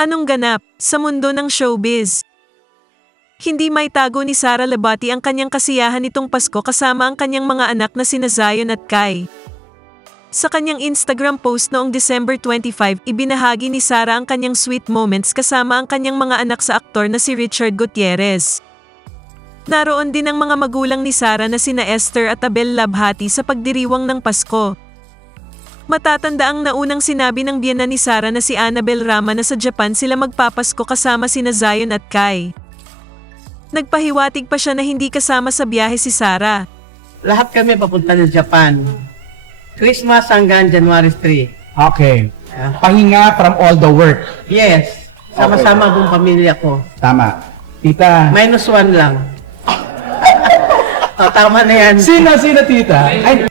Anong ganap sa mundo ng showbiz? Hindi may tago ni Sara Labati ang kanyang kasiyahan nitong Pasko kasama ang kanyang mga anak na sina Zion at Kai. Sa kanyang Instagram post noong December 25, ibinahagi ni Sara ang kanyang sweet moments kasama ang kanyang mga anak sa aktor na si Richard Gutierrez. Naroon din ang mga magulang ni Sara na sina Esther at Abel Labhati sa pagdiriwang ng Pasko. Matatanda ang naunang sinabi ng biyana ni Sara na si Annabel Rama na sa Japan sila magpapasko kasama sina Zion at Kai. Nagpahiwatig pa siya na hindi kasama sa biyahe si Sara. Lahat kami papunta ng Japan. Christmas hanggang January 3. Okay. Ah, Pahinga from all the work. yes. Sama-sama buong pamilya ko. Tama. Tita. Minus one lang. o, tama na yan. Sino, sino tita? Ay,